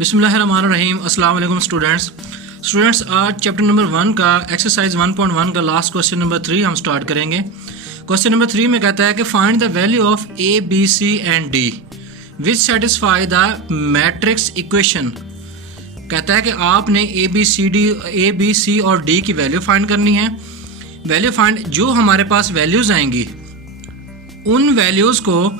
बिस्मिल्लाहिर्रहमानिर्रहीम। अस्सलाम वालेकुम स्टूडेंट्स, आज चैप्टर नंबर 1 का एक्सरसाइज 1.1 का लास्ट क्वेश्चन नंबर 3 हम स्टार्ट करेंगे। क्वेश्चन नंबर 3 में कहता है कि find the value of A B C and D which satisfy the matrix equation. कहता है कि आपने ए बी सी और डी की वैल्यू फाइंड करनी है। वैल्यू फाइंड, जो हमारे पास वैल्यूज़ आएंगी उन वैल्यूज़ को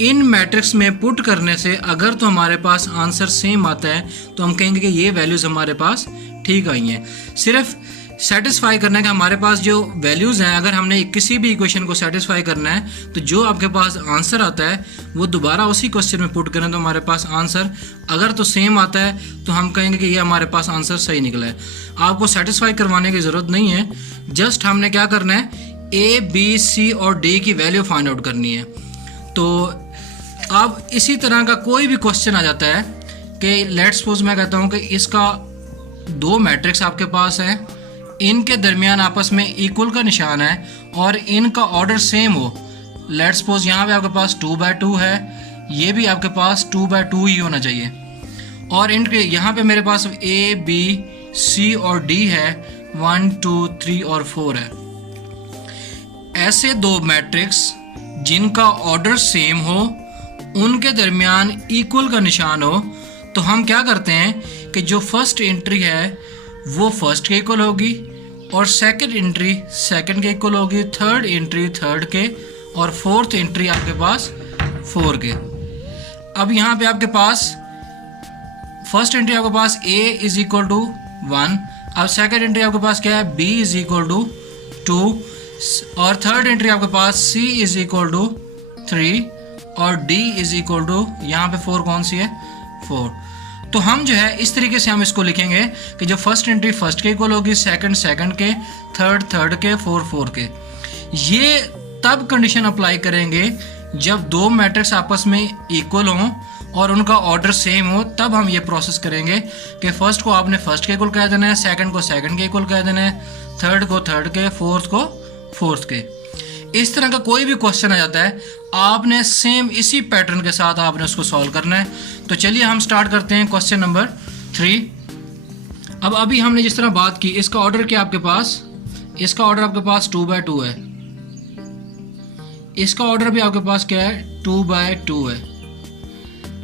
इन मैट्रिक्स में पुट करने से अगर तो हमारे पास आंसर सेम आता है तो हम कहेंगे कि ये वैल्यूज़ हमारे पास ठीक आई हैं। सिर्फ सेटिस्फाई करना है कि हमारे पास जो वैल्यूज़ हैं, अगर हमने किसी भी इक्वेशन को सेटिस्फाई करना है तो जो आपके पास आंसर आता है वो दोबारा उसी क्वेश्चन में पुट करें तो हमारे पास आंसर अगर तो सेम आता है तो हम कहेंगे कि ये हमारे पास आंसर सही निकला है। आपको सेटिस्फाई करवाने की ज़रूरत नहीं है, जस्ट हमने क्या करना है, ए बी सी और डी की वैल्यू फाइंड आउट करनी है। तो अब इसी तरह का कोई भी क्वेश्चन आ जाता है कि लेट्स सपोज मैं कहता हूँ कि इसका दो मैट्रिक्स आपके पास है, इनके दरमियान आपस में इक्वल का निशान है और इनका ऑर्डर सेम हो। लेट्स सपोज यहाँ पे आपके पास 2/2 है, ये भी आपके पास 2/2 ही होना चाहिए, और इनके यहाँ पे मेरे पास ए बी सी और डी है, 1 2 3 और 4 है। ऐसे दो मैट्रिक्स जिनका ऑर्डर सेम हो, उनके दरमियान इक्वल का निशान हो, तो हम क्या करते हैं कि जो फर्स्ट एंट्री है वो फर्स्ट के इक्वल होगी और सेकंड एंट्री सेकंड के इक्वल होगी, थर्ड एंट्री थर्ड के और फोर्थ एंट्री आपके पास 4 के। अब यहाँ पे आपके पास फर्स्ट एंट्री आपके पास a इज इक्वल टू 1, अब सेकंड एंट्री आपके पास क्या है, b इज इक्वल टू 2 और थर्ड एंट्री आपके पास c इज इक्वल टू 3 और d इज इक्वल टू यहाँ पे 4 कौन सी है, 4। तो हम जो है इस तरीके से हम इसको लिखेंगे कि जो फर्स्ट एंट्री फर्स्ट के इक्वल होगी, सेकंड सेकंड के, थर्ड थर्ड के, फोर के। ये तब कंडीशन अप्लाई करेंगे जब दो मैट्रिक्स आपस में इक्वल हों और उनका ऑर्डर सेम हो, तब हम ये प्रोसेस करेंगे कि फर्स्ट को आपने फर्स्ट के इक्वल कह देना है, सेकंड को सेकंड के इक्वल कह देना है, थर्ड को थर्ड के, फोर्थ को फोर्थ के। इस तरह का कोई भी क्वेश्चन आ जाता है, आपने सेम इसी पैटर्न के साथ आपने उसको सॉल्व करना है। तो चलिए हम स्टार्ट करते हैं क्वेश्चन नंबर 3। अब अभी हमने जिस तरह बात की, इसका ऑर्डर क्या आपके पास, इसका ऑर्डर आपके पास 2/2 है, इसका ऑर्डर भी आपके पास क्या है, 2/2 है।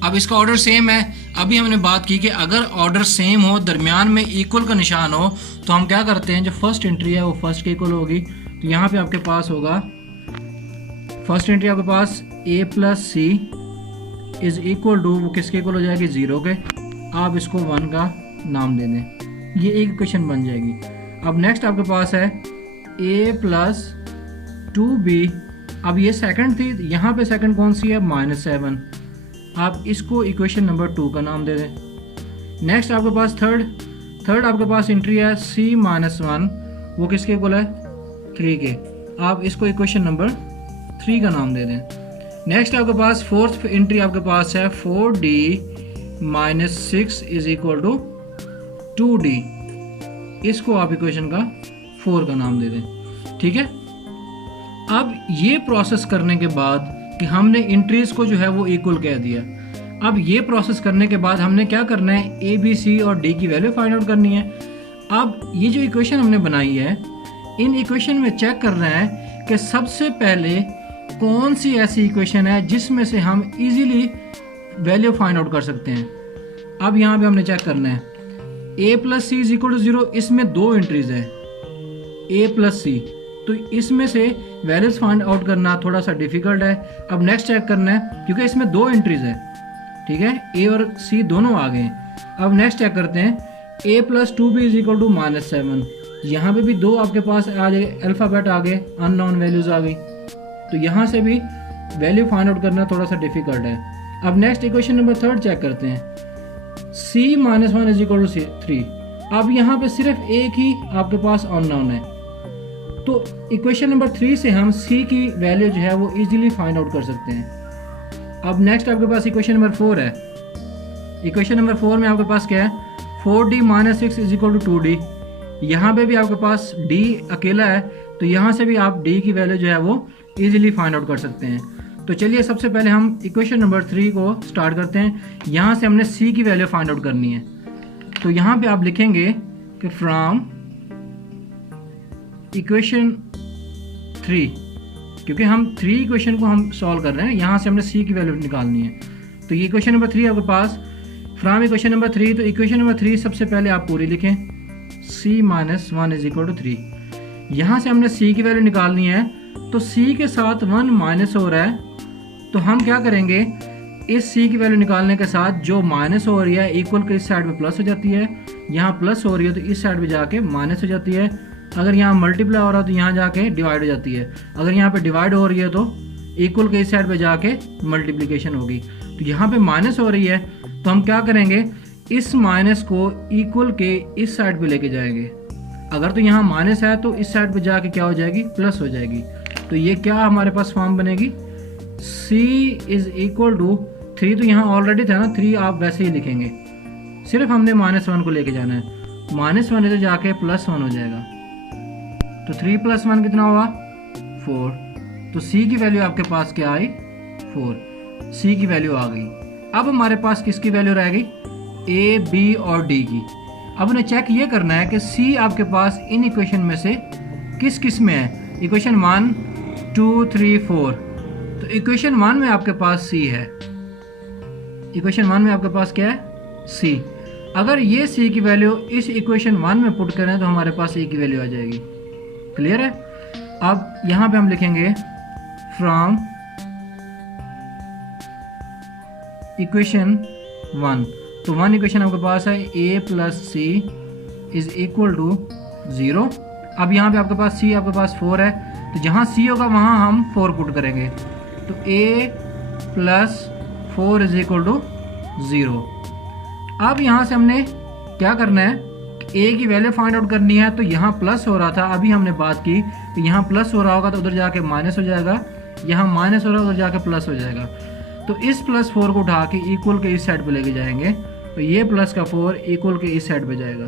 अब इसका ऑर्डर सेम है। अभी हमने बात की कि अगर ऑर्डर सेम हो, दरमियान में इक्वल का निशान हो, तो हम क्या करते हैं, जो फर्स्ट एंट्री है वो फर्स्ट के इक्वल होगी। तो यहाँ पे आपके पास होगा फर्स्ट एंट्री आपके पास a plus C is equal to, वो किसके इक्वल हो जाएगी, 0 के। आप इसको 1 का नाम दे दें, ये एक इक्वेशन बन जाएगी। अब नेक्स्ट आपके पास है a प्लस 2b, अब ये सेकंड थी, यहाँ पे सेकंड कौन सी है, -7। आप इसको इक्वेशन नंबर 2 का नाम दे दें। नेक्स्ट आपके पास थर्ड आपके पास एंट्री है c-1, वो किसके इक्वल है, 3 के। आप इसको इक्वेशन नंबर 3 का नाम दे दें। नेक्स्ट आपके पास फोर्थ एंट्री आपके पास है 4d - 6 is equal to 2d, इसको आप इक्वेशन का 4 का नाम दे दें। ठीक है। अब ये प्रोसेस करने के बाद कि हमने एंट्रीज को जो है वो इक्वल कह दिया, अब ये प्रोसेस करने के बाद हमने क्या करना है, ए बी सी और डी की वैल्यू फाइंड आउट करनी है। अब ये जो इक्वेशन हमने बनाई है, इन इक्वेशन में चेक करना है कि सबसे पहले कौन सी ऐसी इक्वेशन है जिसमें से हम इजीली वैल्यू फाइंड आउट कर सकते हैं। अब यहाँ पे हमने चेक करना है a plus C is equal to 0, इसमें दो एंट्रीज है a प्लस सी, तो इसमें से वैल्यूज फाइंड आउट करना थोड़ा सा डिफिकल्ट है। अब नेक्स्ट चेक करना है, क्योंकि इसमें दो एंट्रीज है, ठीक है, a और c दोनों आ गए। अब नेक्स्ट चेक करते हैं, a plus 2b is equal to -7, यहाँ पे भी दो आपके पास आ गए, अल्फ़ाबेट आ गए, अननोन वैल्यूज़ आ गई, तो यहाँ से भी वैल्यू फाइंड आउट करना थोड़ा सा डिफिकल्ट है। अब नेक्स्ट इक्वेशन नंबर 3 चेक करते हैं, c-1 इज इक्वल टू 3। अब यहाँ पे सिर्फ एक ही आपके पास अननोन है, तो इक्वेशन नंबर 3 से हम c की वैल्यू जो है वो इजीली फाइंड आउट कर सकते हैं। अब नेक्स्ट आपके पास इक्वेशन नंबर 4 है। इक्वेशन नंबर 4 में आपके पास क्या है, 4d - 6 is equal to 2d, यहाँ पे भी आपके पास d अकेला है, तो यहाँ से भी आप d की वैल्यू जो है वो इजीली फाइंड आउट कर सकते हैं। तो चलिए सबसे पहले हम इक्वेशन नंबर 3 को स्टार्ट करते हैं। यहाँ से हमने c की वैल्यू फाइंड आउट करनी है। तो यहाँ पे आप लिखेंगे कि फ्रॉम इक्वेशन 3, क्योंकि हम 3 इक्वेशन को हम सॉल्व कर रहे हैं, यहाँ से हमने c की वैल्यू निकालनी है। तो ये इक्वेशन नंबर 3 आपके पास, फ्रॉम इक्वेशन नंबर 3। तो इक्वेशन नंबर 3 सबसे पहले आप पूरी लिखें, c - 1 = 3। यहाँ से हमने c की वैल्यू निकालनी है, तो c के साथ 1 माइनस हो रहा है, तो हम क्या करेंगे, इस c की वैल्यू निकालने के साथ जो माइनस हो रही है इक्वल के इस साइड पे प्लस हो जाती है, यहाँ प्लस हो रही है तो इस साइड पे जाके माइनस हो जाती है। अगर यहाँ मल्टीप्लाई हो रहा है तो यहाँ जाके डिवाइड हो जाती है। अगर यहाँ पे डिवाइड हो रही है तो इक्वल के इस साइड पे जाके मल्टीप्लिकेशन होगी। तो यहाँ पे माइनस हो रही है तो हम क्या करेंगे, इस माइनस को इक्वल के इस साइड पे लेके जाएंगे। अगर तो यहाँ माइनस है तो इस साइड पे जाके क्या हो जाएगी, प्लस हो जाएगी। तो ये क्या हमारे पास फॉर्म बनेगी, c = 3। तो यहाँ ऑलरेडी था ना 3, आप वैसे ही लिखेंगे, सिर्फ हमने -1 को लेके जाना है। -1 इधर जाके +1 हो जाएगा, तो 3 + 1 कितना हुआ, 4। तो c की वैल्यू आपके पास क्या आई, 4। c की वैल्यू आ गई। अब हमारे पास किसकी वैल्यू रह गई, a, b और d की। अब उन्हें चेक ये करना है कि c आपके पास इन इक्वेशन में से किस किस में है। इक्वेशन 1, 2, 3, 4। तो इक्वेशन 1 में आपके पास c है। इक्वेशन 1 में आपके पास क्या है, c। अगर ये c की वैल्यू इस इक्वेशन 1 में पुट करें तो हमारे पास a की वैल्यू आ जाएगी। क्लियर है। अब यहाँ पे हम लिखेंगे फ्रॉम इक्वेशन 1। तो 1 इक्वेशन आपके पास है a + c = 0। अब यहाँ पे आपके पास c आपके पास 4 है, तो जहाँ c होगा वहाँ हम 4 पुट करेंगे। तो a + 4 = 0। अब यहाँ से हमने क्या करना है, a की वैल्यू फाइंड आउट करनी है। तो यहाँ प्लस हो रहा था, अभी हमने बात की कि यहाँ प्लस हो रहा होगा तो उधर जाके माइनस हो जाएगा, यहाँ माइनस हो रहा है उधर जाके प्लस हो जाएगा। तो इस +4 को उठा के इक्वल के इस साइड पे लेके जाएंगे, तो ये प्लस का 4 इक्वल के इस साइड पे जाएगा।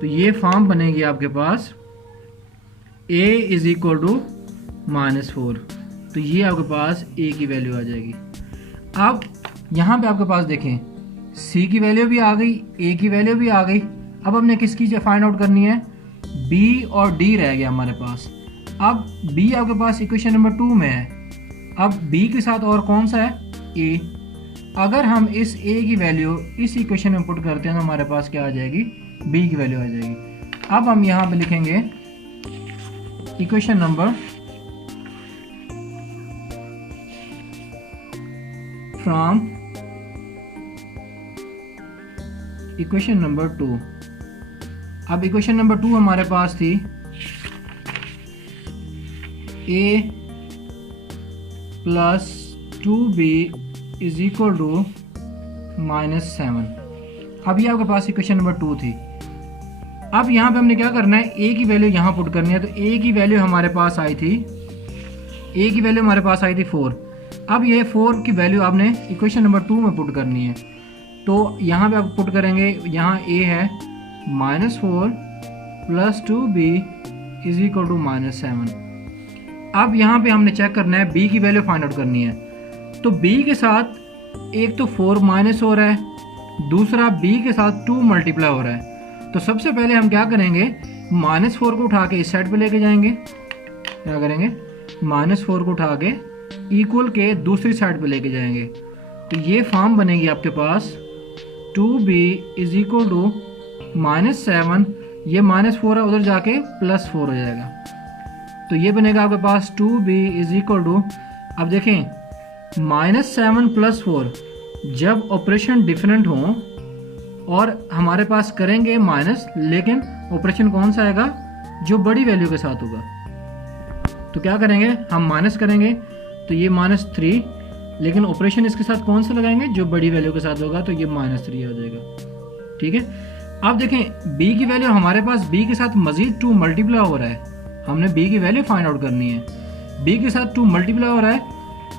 तो ये फॉर्म बनेगी आपके पास a = -4। तो ये आपके पास a की वैल्यू आ जाएगी। अब यहाँ पे आपके पास देखें c की वैल्यू भी आ गई, a की वैल्यू भी आ गई। अब हमने किसकी फाइंड आउट करनी है, b और d रह गया हमारे पास। अब b आपके पास इक्वेशन नंबर 2 में है। अब b के साथ और कौन सा है, a। अगर हम इस a की वैल्यू इस इक्वेशन में पुट करते हैं तो हमारे पास क्या आ जाएगी, b की वैल्यू आ जाएगी। अब हम यहाँ पे लिखेंगे equation number from equation number 2। अब इक्वेशन नंबर 2 हमारे पास थी a + 2b = -7। अब ये आपके पास इक्वेशन नंबर 2 थी। अब यहाँ पे हमने क्या करना है, a की वैल्यू यहाँ पुट करनी है। तो a की वैल्यू हमारे पास आई थी, a की वैल्यू हमारे पास आई थी 4। अब ये 4 की वैल्यू आपने इक्वेशन नंबर 2 में पुट करनी है। तो यहाँ पे आप पुट करेंगे, यहाँ a है -4 + 2b = -7। अब यहाँ पे हमने चेक करना है, b की वैल्यू फाइंड आउट करनी है। तो b के साथ एक तो 4 माइनस हो रहा है, दूसरा b के साथ 2 मल्टीप्लाई हो रहा है। तो सबसे पहले हम क्या करेंगे, -4 को उठा के इस साइड पे लेके जाएंगे। क्या करेंगे, -4 को उठा के इक्वल के दूसरी साइड पे लेके जाएंगे। तो ये फॉर्म बनेगी आपके पास 2b = -7। ये -4 है, उधर जाके +4 हो जाएगा। तो ये बनेगा आपके पास 2b = अब देखें -7 + 4 जब ऑपरेशन डिफरेंट हो और हमारे पास करेंगे माइनस, लेकिन ऑपरेशन कौन सा आएगा, जो बड़ी वैल्यू के साथ होगा। तो क्या करेंगे, हम माइनस करेंगे तो ये -3, लेकिन ऑपरेशन इसके साथ कौन सा लगाएंगे, जो बड़ी वैल्यू के साथ होगा, तो ये -3 आ जाएगा। ठीक है। अब देखें b की वैल्यू हमारे पास b के साथ मजीद 2 मल्टीप्लाई हो रहा है। हमने b की वैल्यू फाइंड आउट करनी है। b के साथ 2 मल्टीप्लाई हो रहा है,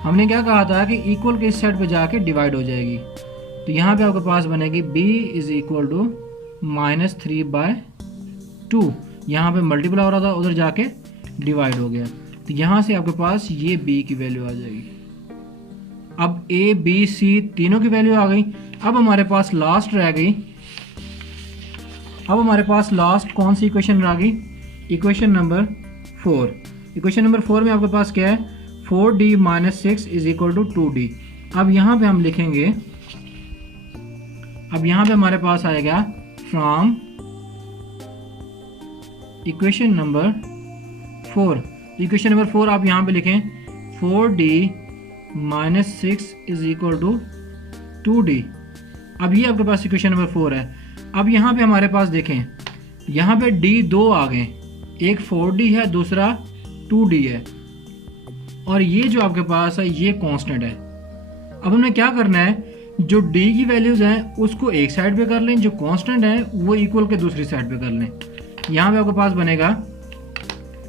हमने क्या कहा था कि इक्वल के इस साइड पे जाके डिवाइड हो जाएगी। तो यहाँ पे आपके पास बनेगी b = -3/2। यहाँ पे मल्टीप्लाई हो रहा था, उधर जाके डिवाइड हो गया। तो यहाँ से आपके पास ये b की वैल्यू आ जाएगी। अब ए बी सी तीनों की वैल्यू आ गई। अब हमारे पास लास्ट रह गई, अब हमारे पास लास्ट कौन सी इक्वेशन रह गई? Equation number 4। इक्वेशन नंबर 4 में आपके पास क्या है? 4d minus 6 is equal to 2d। अब यहाँ पे हम लिखेंगे, अब यहाँ पे हमारे पास आएगा from equation number 4। Equation number 4 आप यहाँ पे लिखें 4d minus 6 is equal to 2d। अब ये आपके पास इक्वेशन नंबर 4 है। अब यहाँ पे हमारे पास देखें, यहाँ पे d दो आ गए, एक 4d है, दूसरा 2d है, और ये जो आपके पास है ये कांस्टेंट है। अब हमें क्या करना है, जो d की वैल्यूज़ हैं उसको एक साइड पे कर लें, जो कांस्टेंट है वो इक्वल के दूसरी साइड पे कर लें। यहाँ पे आपके पास बनेगा,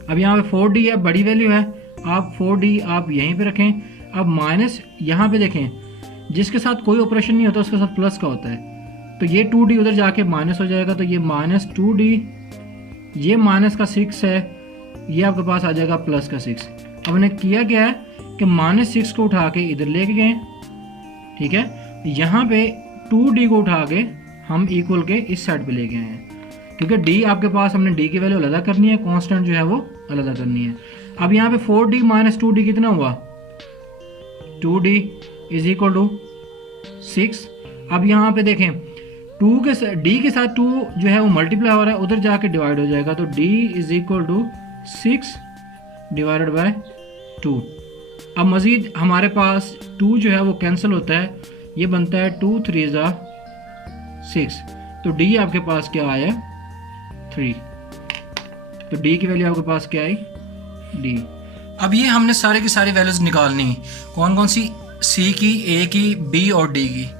अब यहाँ पे 4d है, बड़ी वैल्यू है, आप 4d आप यहीं पे रखें। अब माइनस यहाँ पे देखें, जिसके साथ कोई ऑपरेशन नहीं होता उसके साथ प्लस का होता है, तो ये 2d उधर जाके माइनस हो जाएगा, तो ये माइनस 2d, ये माइनस का 6 है, ये आपके पास आ जाएगा प्लस का 6। अब हमने किया क्या है कि माइनस 6 को उठा के इधर लेके गए, ठीक है। यहाँ पे 2d को उठा के हम इक्वल के इस साइड पे ले गए हैं, क्योंकि d आपके पास हमने d की वैल्यू अलग करनी है, कांस्टेंट जो है वो अलग करनी है। अब यहाँ पे 4d माइनस 2d कितना हुआ? 2d is equal to 6। अब यहाँ पे देखें d के साथ 2 जो है वो मल्टीप्लाई हो रहा है, उधर जाके डिवाइड हो जाएगा, तो d is equal to 6 divided by 2। अब मज़ीद हमारे पास 2 जो है वो कैंसिल होता है, ये बनता है 2 3 ज़ा 6, तो d आपके पास क्या आया? 3। तो d की वैल्यू आपके पास क्या आई? d। अब ये हमने सारे की सारी वैल्यूज निकालनी है, कौन कौन सी? c की, a की, b और d की।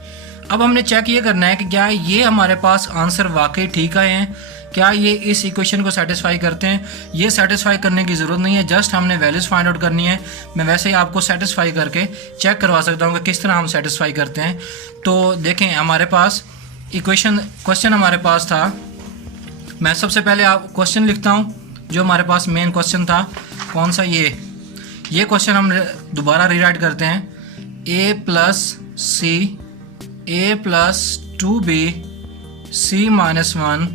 अब हमने चेक ये करना है कि क्या ये हमारे पास आंसर वाकई ठीक आए हैं, क्या ये इस इक्वेशन को सेटिस्फाई करते हैं। ये सेटिस्फाई करने की ज़रूरत नहीं है, जस्ट हमने वैल्यूज़ फाइंड आउट करनी है। मैं वैसे ही आपको सेटिस्फाई करके चेक करवा सकता हूँ कि किस तरह हम सेटिस्फाई करते हैं। तो देखें, हमारे पास क्वेश्चन हमारे पास था, मैं सबसे पहले आप क्वेश्चन लिखता हूँ जो हमारे पास मेन क्वेश्चन था। कौन सा? ये क्वेश्चन हम दोबारा रीराइट करते हैं। a plus C, a plus 2b, c minus 1,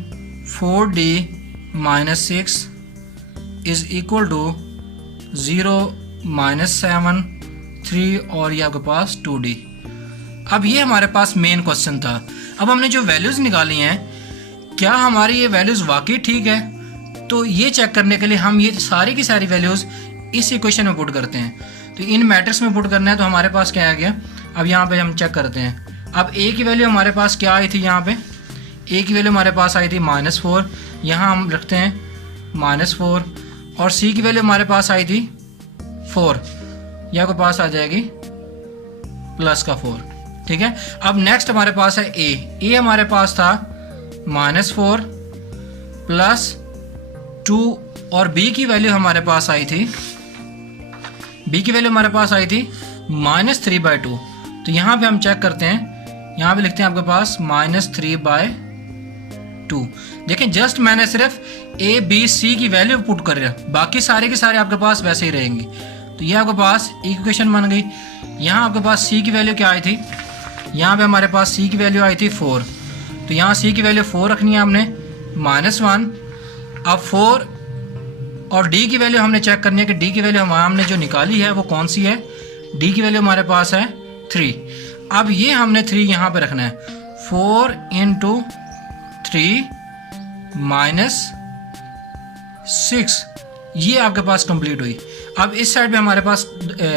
4d minus 6 is equal to 0 minus 7, 3 और ये आपके पास 2d। अब ये हमारे पास मेन क्वेश्चन था। अब हमने जो वैल्यूज़ निकाली हैं, क्या हमारी ये वैल्यूज़ वाकई ठीक है? तो ये चेक करने के लिए हम ये सारी की सारी वैल्यूज़ इस इक्वेशन में पुट करते हैं। तो इन मैट्रिक्स में पुट करना है, तो हमारे पास क्या आ गया? अब यहाँ पे हम चेक करते हैं। अब a की वैल्यू हमारे पास क्या आई थी? यहाँ पे a की वैल्यू हमारे पास आई थी -4, यहाँ हम रखते हैं -4, और c की वैल्यू हमारे पास आई थी 4, यहाँ के पास आ जाएगी प्लस का 4, ठीक है। अब नेक्स्ट हमारे पास है a हमारे पास था -4 प्लस 2, और b की वैल्यू हमारे पास आई थी, b की वैल्यू हमारे पास आई थी -3/2। तो यहाँ पे हम चेक करते हैं, यहाँ पे लिखते हैं आपके पास -3/2। देखें, जस्ट मैंने सिर्फ a b c की वैल्यू पुट कर रहा, बाकी सारे के सारे आपके पास वैसे ही रहेंगे। तो ये आपके पास इक्वेशन बन गई। यहाँ आपके पास c की वैल्यू क्या आई थी? यहाँ पे हमारे पास c की वैल्यू आई थी 4, तो यहाँ c की वैल्यू 4 रखनी है हमने, -1। अब 4 और d की वैल्यू हमने चेक करनी है कि d की वैल्यू हमने जो निकाली है वो कौन सी है। d की वैल्यू हमारे पास है 3। अब ये हमने 3 यहाँ पे रखना है, 4 × 3 - 6, ये आपके पास कंप्लीट हुई। अब इस साइड पे हमारे पास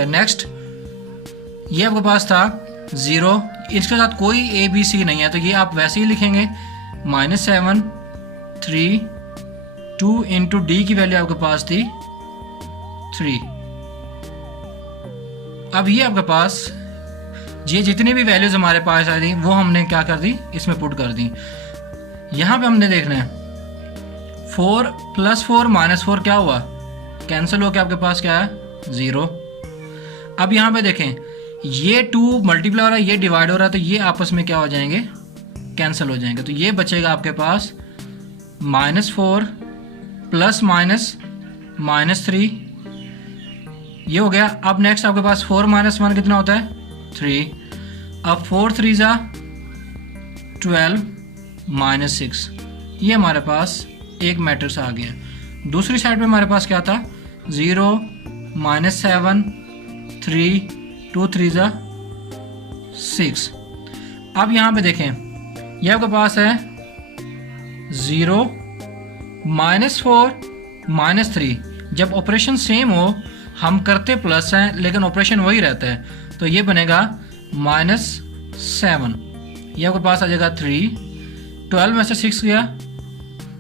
नेक्स्ट ये आपके पास था 0, इसके साथ कोई a b c नहीं है, तो ये आप वैसे ही लिखेंगे -7, 3, 2 × d की वैल्यू आपके पास थी 3। अब ये आपके पास ये जितनी भी वैल्यूज हमारे पास आई थी वो हमने क्या कर दी, इसमें पुट कर दी। यहाँ पे हमने देखना है 4 + 4 - 4 क्या हुआ, कैंसिल होकर आपके पास क्या है 0। अब यहाँ पे देखें, ये 2 मल्टीप्लाई हो रहा है, ये डिवाइड हो रहा है, तो ये आपस में क्या हो जाएंगे, कैंसिल हो जाएंगे। तो ये बचेगा आपके पास -4 ± -3, ये हो गया। अब नेक्स्ट आपके पास 4 - 1 कितना होता है 3। अब 4 3 ज़ा 12 माइनस 6, ये हमारे पास एक मैट्रिक्स आ गया। दूसरी साइड पे हमारे पास क्या था, 0 माइनस 7 3 2 3 ज़ा 6। अब यहाँ पे देखें, ये आपके पास है 0 माइनस 4 माइनस 3। जब ऑपरेशन सेम हो हम करते प्लस हैं लेकिन ऑपरेशन वही रहता है, तो ये बनेगा माइनस 7। ये आपके पास आ जाएगा 3, 12 में से 6 गया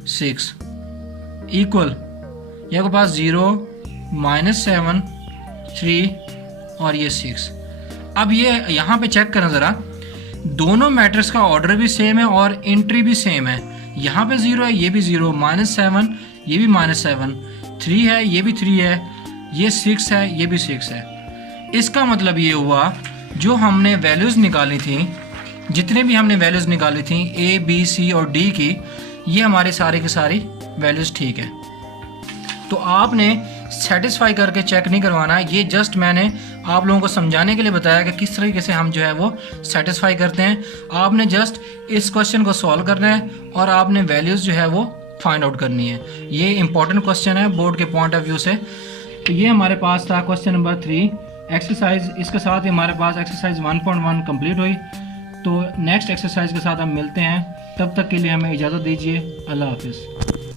6 इक्वल, ये आपके पास 0 माइनस 7 3 और ये 6। अब ये यहाँ पे चेक करना ज़रा, दोनों मैट्रिक्स का ऑर्डर भी सेम है और एंट्री भी सेम है। यहाँ पे 0 है, ये भी 0, माइनस 7 ये भी माइनस 7, 3 है ये भी 3 है, ये 6 है ये भी 6 है। इसका मतलब ये हुआ जो हमने वैल्यूज़ निकाली थी, जितने भी हमने वैल्यूज़ निकाली थी ए बी सी और डी की, ये हमारी सारी की सारी वैल्यूज़ ठीक है। तो आपने सेटिस्फाई करके चेक नहीं करवाना, ये जस्ट मैंने आप लोगों को समझाने के लिए बताया कि किस तरीके से हम जो है वो सेटिस्फाई करते हैं। आपने जस्ट इस क्वेश्चन को सॉल्व करना है और आपने वैल्यूज़ जो है वो फाइंड आउट करनी है। ये इंपॉर्टेंट क्वेश्चन है बोर्ड के पॉइंट ऑफ व्यू से। तो ये हमारे पास था क्वेश्चन नंबर 3 एक्सरसाइज। इसके साथ ही हमारे पास एक्सरसाइज 1.1 कंप्लीट हुई। तो नेक्स्ट एक्सरसाइज के साथ हम मिलते हैं, तब तक के लिए हमें इजाज़त दीजिए। अल्लाह हाफिज़।